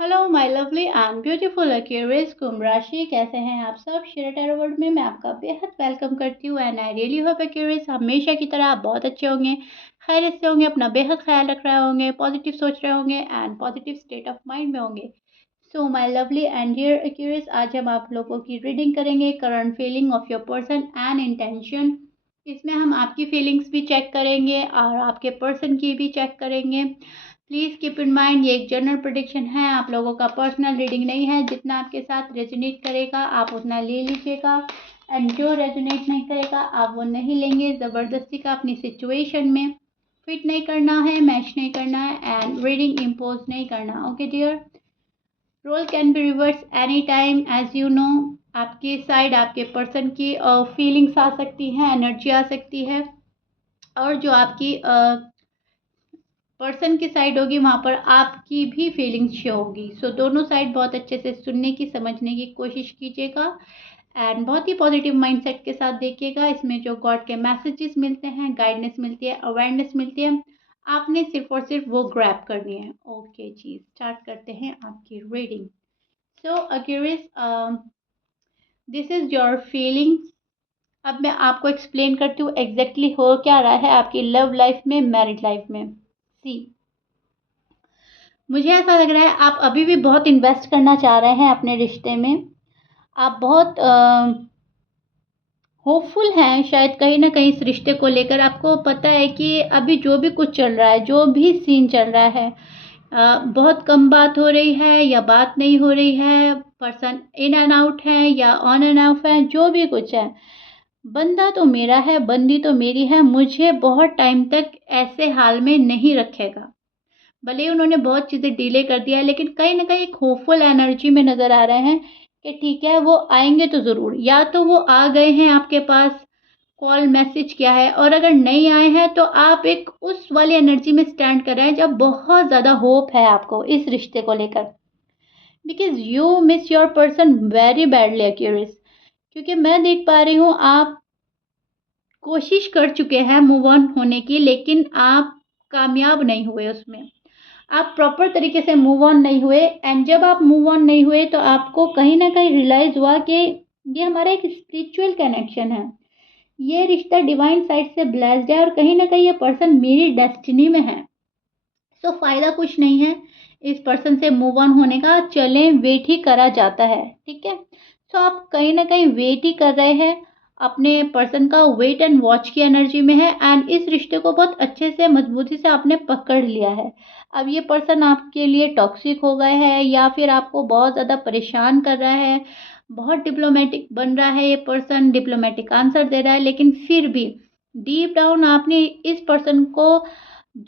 Hello my lovely and beautiful Aquarius Kumbh राशि, कैसे हैं आप सब। शेयर टैरो वर्ल्ड में मैं आपका बेहद वेलकम करती हूँ and I really hope Accuris हमेशा की तरह आप बहुत अच्छे होंगे, खैरियत से होंगे, अपना बेहद ख्याल रख रहे होंगे, पॉजिटिव सोच रहे होंगे and positive state of mind में होंगे। So my lovely and dear accurates, आज हम आप लोगों की रीडिंग करेंगे current feeling of your person and intention. इसमें हम आपकी फीलिंग्स भी चेक करेंगे और आपके पर्सन की भी चेक करेंगे। प्लीज़ कीप इन माइंड ये एक जनरल प्रेडिक्शन है, आप लोगों का पर्सनल रीडिंग नहीं है। जितना आपके साथ रेजोनेट करेगा आप उतना ले लीजिएगा एंड जो रेजोनेट नहीं करेगा आप वो नहीं लेंगे। ज़बरदस्ती का अपनी सिचुएशन में फिट नहीं करना है, मैच नहीं करना है एंड रीडिंग इम्पोज नहीं करना। Okay dear, role can be reverse any time as you know. आपकी साइड आपके पर्सन की फीलिंग्स आ सकती हैं, एनर्जी आ सकती है, और जो आपकी पर्सन की साइड होगी वहाँ पर आपकी भी फीलिंग्स शो होगी। सो दोनों साइड बहुत अच्छे से सुनने की, समझने की कोशिश कीजिएगा एंड बहुत ही पॉजिटिव माइंडसेट के साथ देखिएगा। इसमें जो गॉड के मैसेजेस मिलते हैं, गाइडेंस मिलती है, अवेयरनेस मिलती है, आपने सिर्फ और सिर्फ वो ग्रैब करनी है। ओके जी, स्टार्ट करते हैं आपकी reading. So Aquarius, this is your feelings. अब मैं आपको एक्सप्लेन करती हूँ एग्जैक्टली हो क्या रहा है आपकी लव लाइफ में, मैरिड लाइफ में। सी, मुझे ऐसा लग रहा है आप अभी भी बहुत इन्वेस्ट करना चाह रहे हैं अपने रिश्ते में। आप बहुत होपफुल हैं शायद कहीं ना कहीं इस रिश्ते को लेकर। आपको पता है कि अभी जो भी कुछ चल रहा है, जो भी सीन चल रहा है, बहुत कम बात हो रही है या बात नहीं हो रही है, पर्सन इन एंड आउट है या ऑन एंड ऑफ है, जो भी कुछ है, बंदा तो मेरा है, बंदी तो मेरी है, मुझे बहुत टाइम तक ऐसे हाल में नहीं रखेगा। भले ही उन्होंने बहुत चीज़ें डिले कर दिया है, लेकिन कहीं न कहीं एक होपफुल एनर्जी में नज़र आ रहे हैं कि ठीक है, वो आएँगे तो ज़रूर। या तो वो आ गए हैं आपके पास, कॉल मैसेज किया है, और अगर नहीं आए हैं तो आप एक उस वाली एनर्जी में स्टैंड कर रहे हैं जब बहुत ज़्यादा होप है आपको इस रिश्ते को लेकर। Because you miss your person very badly Aquarius, क्योंकि मैं देख पा रही हूँ आप कोशिश कर चुके हैं मूव ऑन होने की, लेकिन आप कामयाब नहीं हुए उसमें। आप प्रॉपर तरीके से मूव ऑन नहीं हुए एंड जब आप मूव ऑन नहीं हुए तो आपको कहीं ना कहीं रियलाइज़ हुआ कि ये हमारा एक स्पिरिचुअल कनेक्शन है, ये रिश्ता डिवाइन साइड से ब्लेस्ड है और कहीं ना कहीं ये पर्सन मेरी डेस्टिनी में है। सो फ़ायदा कुछ नहीं है इस पर्सन से मूव ऑन होने का, चलें, वेट ही करा जाता है, ठीक है। सो आप कहीं ना कहीं वेट ही कर रहे हैं, अपने पर्सन का वेट एंड वॉच की एनर्जी में है एंड इस रिश्ते को बहुत अच्छे से मजबूती से आपने पकड़ लिया है। अब ये पर्सन आपके लिए टॉक्सिक हो गए हैं या फिर आपको बहुत ज़्यादा परेशान कर रहा है, बहुत डिप्लोमेटिक बन रहा है, ये पर्सन डिप्लोमेटिक आंसर दे रहा है, लेकिन फिर भी डीप डाउन आपने इस पर्सन को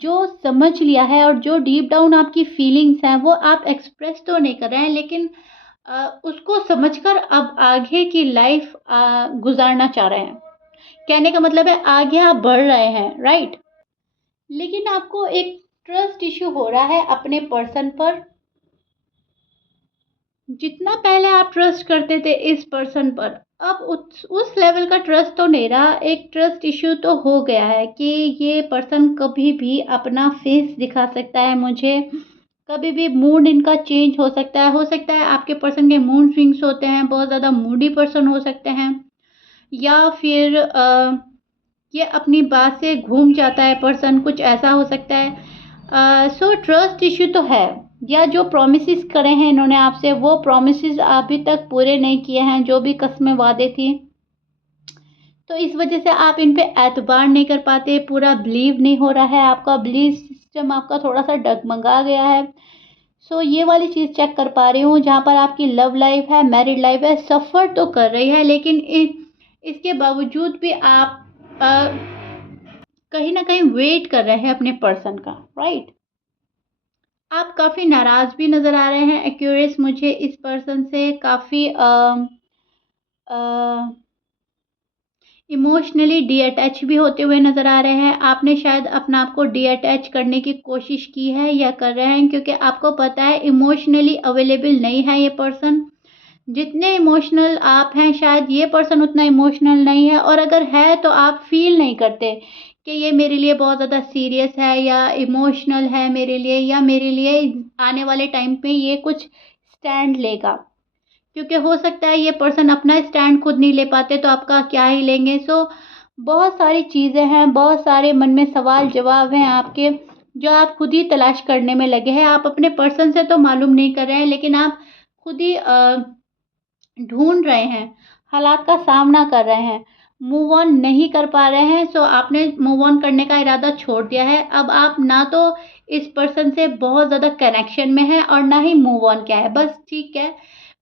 जो समझ लिया है और जो डीप डाउन आपकी फीलिंग्स हैं वो आप एक्सप्रेस तो नहीं कर रहे हैं, लेकिन उसको समझकर अब आगे की लाइफ गुजारना चाह रहे हैं। कहने का मतलब है आगे आप बढ़ रहे हैं, राइट। लेकिन आपको एक ट्रस्ट इश्यू हो रहा है अपने पर्सन पर। जितना पहले आप ट्रस्ट करते थे इस पर्सन पर, अब उस लेवल का ट्रस्ट तो नहीं रहा। एक ट्रस्ट इश्यू तो हो गया है कि ये पर्सन कभी भी अपना फेस दिखा सकता है मुझे, कभी भी मूड इनका चेंज हो सकता है। आपके पर्सन के मूड स्विंग्स होते हैं, बहुत ज़्यादा मूडी पर्सन हो सकते हैं, या फिर ये अपनी बात से घूम जाता है पर्सन, कुछ ऐसा हो सकता है। सो ट्रस्ट इश्यू तो है, या जो प्रॉमिसेस करे हैं इन्होंने आपसे वो प्रॉमिसेस अभी तक पूरे नहीं किए हैं, जो भी कस्में वादे थी, तो इस वजह से आप इन पे एतबार नहीं कर पाते, पूरा बिलीव नहीं हो रहा है, आपका बिलीव सिस्टम आपका थोड़ा सा डगमगा गया है। सो ये वाली चीज़ चेक कर पा रही हूँ, जहाँ पर आपकी लव लाइफ है, मैरिड लाइफ है, सफ़र तो कर रही है, लेकिन इसके बावजूद भी आप कहीं ना कहीं वेट कर रहे हैं अपने पर्सन का, राइट। आप काफ़ी नाराज़ भी नज़र आ रहे हैं एक्यूरेस, मुझे इस पर्सन से काफ़ी इमोशनली डी अटैच भी होते हुए नज़र आ रहे हैं। आपने शायद अपना आप को डी अटैच करने की कोशिश की है या कर रहे हैं, क्योंकि आपको पता है इमोशनली अवेलेबल नहीं है ये पर्सन। जितने इमोशनल आप हैं शायद ये पर्सन उतना इमोशनल नहीं है, और अगर है तो आप फील नहीं करते कि ये मेरे लिए बहुत ज़्यादा सीरियस है या इमोशनल है मेरे लिए, या मेरे लिए आने वाले टाइम पे ये कुछ स्टैंड लेगा। क्योंकि हो सकता है ये पर्सन अपना स्टैंड खुद नहीं ले पाते तो आपका क्या ही लेंगे। सो बहुत सारी चीज़ें हैं, बहुत सारे मन में सवाल जवाब हैं आपके, जो आप खुद ही तलाश करने में लगे हैं। आप अपने पर्सन से तो मालूम नहीं कर रहे हैं, लेकिन आप खुद ही ढूँढ रहे हैं, हालात का सामना कर रहे हैं, मूव ऑन नहीं कर पा रहे हैं। सो आपने मूव ऑन करने का इरादा छोड़ दिया है। अब आप ना तो इस पर्सन से बहुत ज़्यादा कनेक्शन में हैं और ना ही मूव ऑन किया है। बस ठीक है,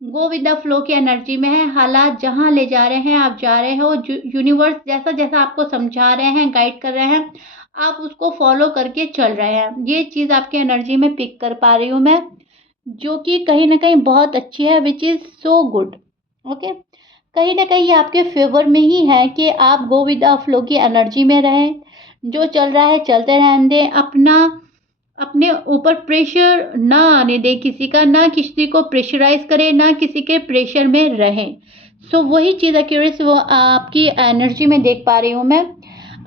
गो विद द फ्लो की एनर्जी में है। हालात जहाँ ले जा रहे हैं, आप जा रहे हो। यूनिवर्स जैसा-जैसा आपको समझा रहे हैं, गाइड कर रहे हैं, आप उसको फ़ॉलो करके चल रहे हैं। ये चीज़ आपकी एनर्जी में पिक कर पा रही हूँ मैं, जो कि कहीं न कहीं बहुत अच्छी है, which is so good. Okay, कहीं न कहीं ये आपके फ़ेवर में ही है कि आप गो विद द फ्लो की एनर्जी में रहें। जो चल रहा है चलते रहने दें, अपने ऊपर प्रेशर ना आने दें किसी का, ना किसी को प्रेशराइज़ करें, ना किसी के प्रेशर में रहें। सो वही चीज़ एक्यूरेट वो आपकी एनर्जी में देख पा रही हूँ मैं।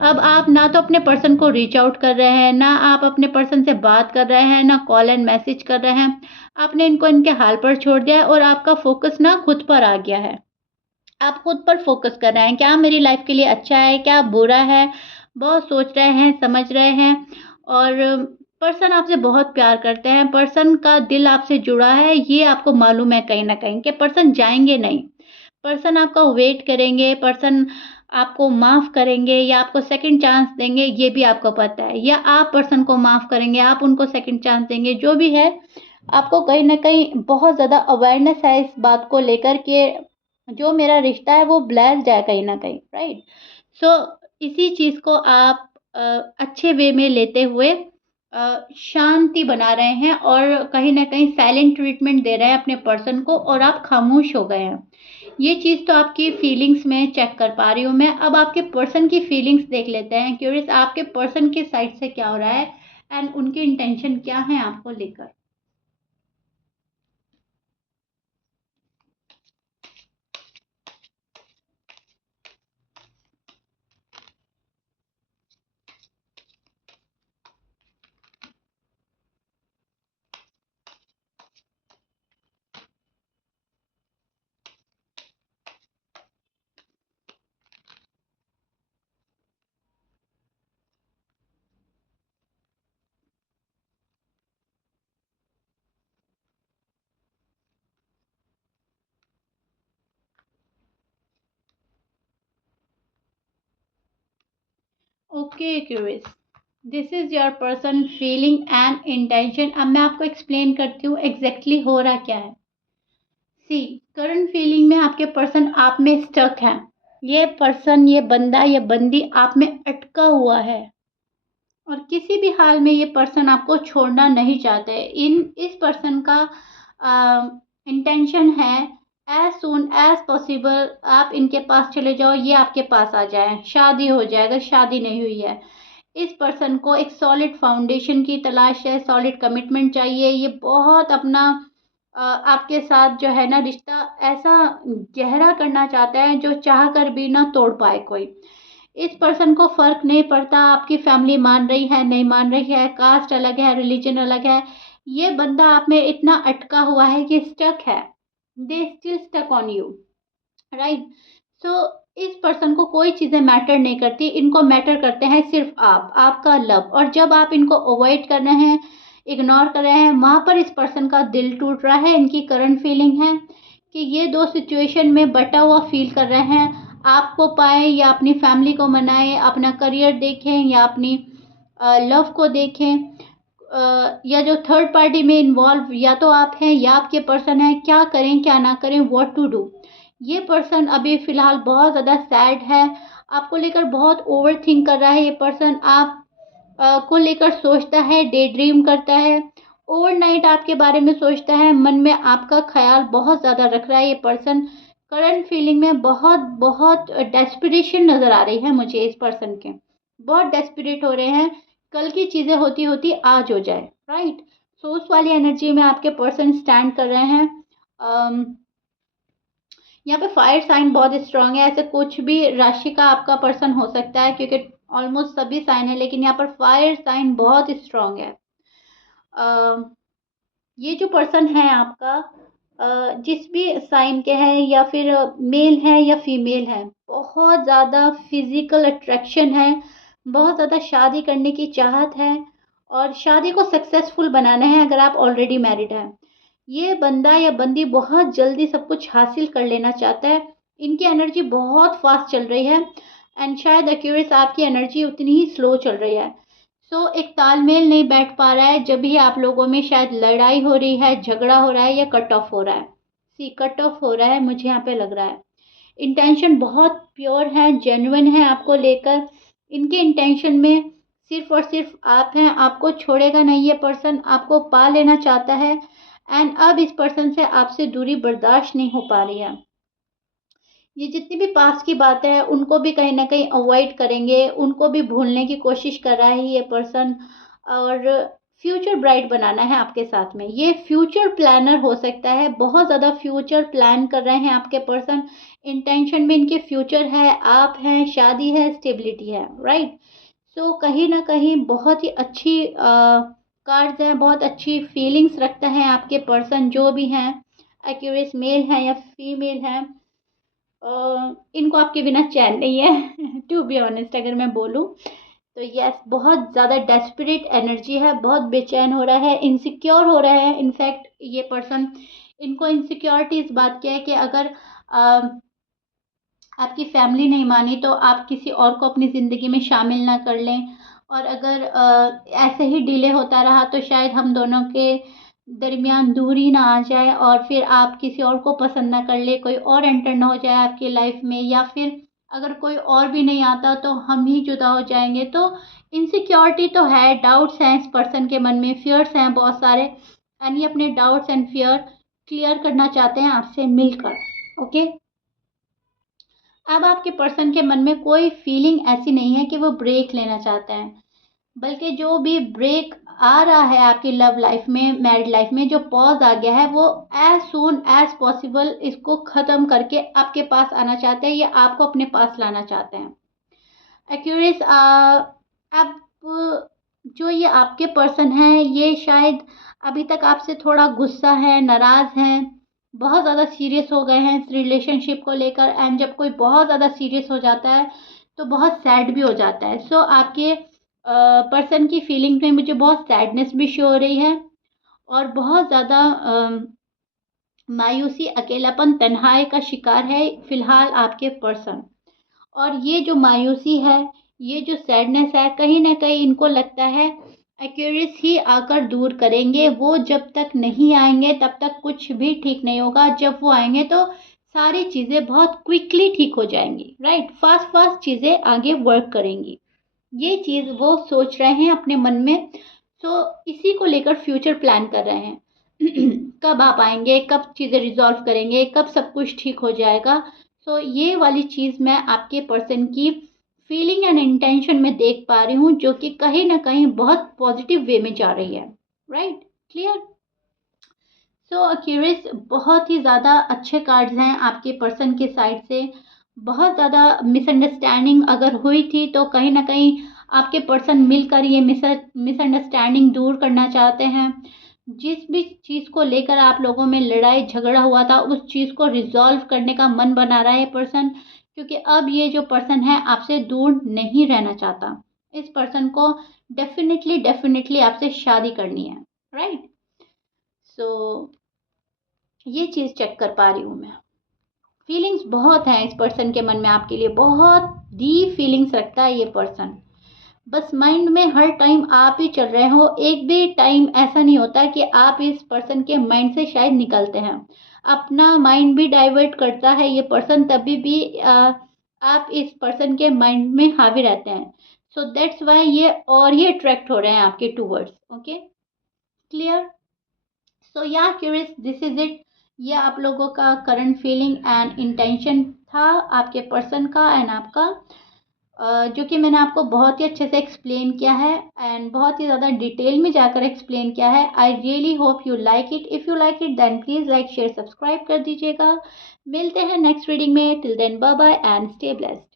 अब आप ना तो अपने पर्सन को रीच आउट कर रहे हैं, ना आप अपने पर्सन से बात कर रहे हैं, ना कॉल एंड मैसेज कर रहे हैं। आपने इनको इनके हाल पर छोड़ दिया है और आपका फ़ोकस ना खुद पर आ गया है। आप खुद पर फ़ोकस कर रहे हैं, क्या मेरी लाइफ़ के लिए अच्छा है, क्या बुरा है? बहुत सोच रहे हैं, समझ रहे हैं। और पर्सन आपसे बहुत प्यार करते हैं, पर्सन का दिल आपसे जुड़ा है, ये आपको मालूम है कहीं न कहीं कि पर्सन जाएँगे नहीं। पर्सन आपका वेट करेंगे, पर्सन आपको माफ़ करेंगे या आपको सेकंड चांस देंगे, ये भी आपको पता है। या आप पर्सन को माफ़ करेंगे, आप उनको सेकंड चांस देंगे, जो भी है, आपको कहीं न कहीं बहुत ज़्यादा अवेयरनेस है इस बात को लेकर के जो मेरा रिश्ता है वो ब्लेस्ड है कहीं न कहीं, राइट? सो इसी चीज़ को आप अच्छे वे में लेते हुए शांति बना रहे हैं और कहीं न कहीं साइलेंट ट्रीटमेंट दे रहे हैं अपने पर्सन को और आप खामोश हो गए हैं। ये चीज़ तो आपकी फीलिंग्स में चेक कर पा रही हूँ मैं। अब आपके पर्सन की फीलिंग्स देख लेते हैं। क्यूरियस आपके पर्सन के साइड से क्या हो रहा है एंड उनके इंटेंशन क्या हैं आपको लेकर? Okay curious, this is your person feeling and intention. अब मैं आपको एक्सप्लेन करती हूँ एग्जैक्टली हो रहा क्या है। सी, करंट फीलिंग में आपके पर्सन आप में स्टक है। ये पर्सन, ये बंदा, ये बंदी आप में अटका हुआ है और किसी भी हाल में ये पर्सन आपको छोड़ना नहीं चाहते। इस पर्सन का इंटेंशन है एज सून एज पॉसिबल आप इनके पास चले जाओ, ये आपके पास आ जाए, शादी हो जाए अगर शादी नहीं हुई है। इस पर्सन को एक सॉलिड फाउंडेशन की तलाश है, सॉलिड कमिटमेंट चाहिए। ये बहुत अपना आपके साथ जो है ना रिश्ता ऐसा गहरा करना चाहता है जो चाह कर भी ना तोड़ पाए कोई। इस पर्सन को फ़र्क नहीं पड़ता आपकी फैमिली मान रही है, नहीं मान रही है, कास्ट अलग है, रिलीजन अलग है। ये बंदा आप में इतना अटका हुआ है कि स्टक है। They still stuck on you, right? So इस पर्सन को कोई चीज़ें मैटर नहीं करती, इनको मैटर करते हैं सिर्फ आप, आपका लव। और जब आप इनको अवॉइड कर रहे हैं, इग्नोर कर रहे हैं, वहाँ पर इस पर्सन का दिल टूट रहा है। इनकी करंट फीलिंग है कि ये दो सिचुएशन में बटा हुआ फील कर रहे हैं। आपको पाएँ या अपनी फैमिली को मनाएँ, अपना करियर देखें या अपनी लव को देखें। या जो थर्ड पार्टी में इन्वॉल्व या तो आप हैं या आपके पर्सन है, क्या करें क्या ना करें, व्हाट टू डू। ये पर्सन अभी फ़िलहाल बहुत ज़्यादा सैड है, आपको लेकर बहुत ओवरथिंक कर रहा है। ये पर्सन आप को लेकर सोचता है, डे ड्रीम करता है, ओवरनाइट आपके बारे में सोचता है, मन में आपका ख़्याल बहुत ज़्यादा रख रहा है। ये पर्सन करंट फीलिंग में बहुत बहुत डेस्परेशन नज़र आ रही है मुझे इस पर्सन के। बहुत डेस्परेट हो रहे हैं, कल की चीज़ें होती होती आज हो जाए, राइट? सो उस वाली एनर्जी में आपके पर्सन स्टैंड कर रहे हैं। अम, यहाँ पे फायर साइन बहुत स्ट्रांग है। ऐसे कुछ भी राशि का आपका पर्सन हो सकता है क्योंकि ऑलमोस्ट सभी साइन है, लेकिन यहाँ पर फायर साइन बहुत स्ट्रांग है। ये जो पर्सन है आपका, जिस भी साइन के हैं, या फिर मेल है या फीमेल है, बहुत ज़्यादा फिजिकल अट्रैक्शन है, बहुत ज़्यादा शादी करने की चाहत है, और शादी को सक्सेसफुल बनाना है अगर आप ऑलरेडी मैरिड हैं। ये बंदा या बंदी बहुत जल्दी सब कुछ हासिल कर लेना चाहता है। इनकी एनर्जी बहुत फास्ट चल रही है, एंड शायद एक्यूरेस आपकी एनर्जी उतनी ही स्लो चल रही है। सो एक तालमेल नहीं बैठ पा रहा है, जब भी आप लोगों में शायद लड़ाई हो रही है, झगड़ा हो रहा है, या कट ऑफ हो रहा है। कट ऑफ हो रहा है, मुझे यहाँ पे लग रहा है। इंटेंशन बहुत प्योर है, जेन्युइन है आपको लेकर। इनके इंटेंशन में सिर्फ और सिर्फ आप हैं, आपको छोड़ेगा नहीं ये पर्सन, आपको पा लेना चाहता है। एंड अब इस पर्सन से आपसे दूरी बर्दाश्त नहीं हो पा रही है। ये जितनी भी पास्ट की बातें हैं उनको भी कहीं न कहीं अवॉइड करेंगे, उनको भी भूलने की कोशिश कर रहा है ये पर्सन, और फ्यूचर ब्राइट बनाना है आपके साथ में। ये फ्यूचर प्लानर हो सकता है, बहुत ज़्यादा फ्यूचर प्लान कर रहे हैं आपके पर्सन। इंटेंशन में इनके फ्यूचर है, आप हैं, शादी है, स्टेबिलिटी है, राइट? सो कहीं न कहीं बहुत ही अच्छी कार्ड्स हैं, बहुत अच्छी फीलिंग्स रखता है आपके पर्सन जो भी हैं, एक्यूरेस मेल हैं या फीमेल हैं। इनको आपके बिना चैन नहीं है टू बी ऑनेस्ट अगर मैं बोलूँ तो। यस, बहुत ज़्यादा डेस्परेट एनर्जी है, बहुत बेचैन हो रहा है, इनसिक्योर हो रहा है। इनफैक्ट ये पर्सन, इनको इनसिक्योरिटी इस बात की है कि अगर आपकी फैमिली नहीं मानी तो आप किसी और को अपनी ज़िंदगी में शामिल ना कर लें, और अगर ऐसे ही डिले होता रहा तो शायद हम दोनों के दरमियान दूरी ना आ जाए, और फिर आप किसी और को पसंद ना कर ले, कोई और एंटर ना हो जाए आपकी लाइफ में, या फिर अगर कोई और भी नहीं आता तो हम ही जुदा हो जाएंगे। तो इनसिक्योरिटी तो है, डाउट्स हैं इस पर्सन के मन में, फियर्स हैं बहुत सारे, एंड ये अपने डाउट्स एंड फियर क्लियर करना चाहते हैं आपसे मिलकर। ओके, अब आपके पर्सन के मन में कोई फीलिंग ऐसी नहीं है कि वो ब्रेक लेना चाहते हैं, बल्कि जो भी ब्रेक आ रहा है आपकी लव लाइफ में, मैरिड लाइफ में, जो पॉज आ गया है, वो एज सून एज पॉसिबल इसको ख़त्म करके आपके पास आना चाहते हैं, या आपको अपने पास लाना चाहते हैं। एक्यूरेस, अब जो ये आपके पर्सन हैं, ये शायद अभी तक आपसे थोड़ा गुस्सा है, नाराज़ हैं, बहुत ज़्यादा सीरियस हो गए हैं इस रिलेशनशिप को लेकर। एंड जब कोई बहुत ज़्यादा सीरियस हो जाता है तो बहुत सैड भी हो जाता है। सो आपके पर्सन की फीलिंग में मुझे बहुत सैडनेस भी शो हो रही है, और बहुत ज़्यादा मायूसी, अकेलापन, तन्हाई का शिकार है फ़िलहाल आपके पर्सन। और ये जो मायूसी है, ये जो सैडनेस है, कहीं न कहीं इनको लगता है एक्यूरेस ही आकर दूर करेंगे। वो जब तक नहीं आएँगे तब तक कुछ भी ठीक नहीं होगा। जब वो आएँगे तो सारी चीज़ें बहुत क्विकली ठीक हो जाएँगी, राइट? फ़ास्ट चीज़ें आगे वर्क करेंगी। ये चीज़ वो सोच रहे हैं अपने मन में। सो इसी को लेकर फ्यूचर प्लान कर रहे हैं। कब आप आएँगे, कब चीज़ें रिज़ॉल्व करेंगे, कब सब कुछ ठीक हो जाएगा। सो ये वाली चीज़ मैं आपके पर्सन की फीलिंग एंड इंटेंशन में देख पा रही हूँ, जो कि कहीं न कहीं बहुत पॉजिटिव वे में जा रही है। राइट? क्लियर? सो क्यूरियस, बहुत ही ज़्यादा अच्छे कार्ड्स हैं आपके पर्सन के साइड से। बहुत ज़्यादा मिसअंडरस्टैंडिंग अगर हुई थी तो कहीं न कहीं आपके पर्सन मिलकर ये मिसअंडरस्टैंडिंग दूर करना चाहते हैं। जिस भी चीज़ को लेकर आप लोगों में लड़ाई झगड़ा हुआ था, उस चीज़ को रिज़ॉल्व करने का मन बना रहा है ये पर्सन, क्योंकि अब ये जो पर्सन है आपसे दूर नहीं रहना चाहता। इस पर्सन को डेफ़िनिटली आपसे शादी करनी है। राइट? सो ये चीज़ चेक कर पा रही हूँ मैं। फीलिंग्स बहुत हैं इस पर्सन के मन में आपके लिए, बहुत डीप फीलिंग्स रखता है ये पर्सन। बस माइंड में हर टाइम आप ही चल रहे हो। एक भी टाइम ऐसा नहीं होता कि आप इस पर्सन के माइंड से शायद निकलते हैं। अपना माइंड भी डाइवर्ट करता है ये पर्सन, तभी भी आप इस पर्सन के माइंड में हावी रहते हैं। सो दैट्स वाई ये और ही अट्रैक्ट हो रहे हैं आपके टूवर्ड्स। Okay, clear? सो या क्यूरियस, दिस इज इट। ये आप लोगों का करंट फीलिंग एंड इंटेंशन था आपके पर्सन का एंड आपका, जो कि मैंने आपको बहुत ही अच्छे से एक्सप्लेन किया है, एंड बहुत ही ज़्यादा डिटेल में जाकर एक्सप्लेन किया है। I really hope you like it. If you like it then please like share subscribe कर दीजिएगा। मिलते हैं नेक्स्ट रीडिंग में। Till then bye bye and stay blessed.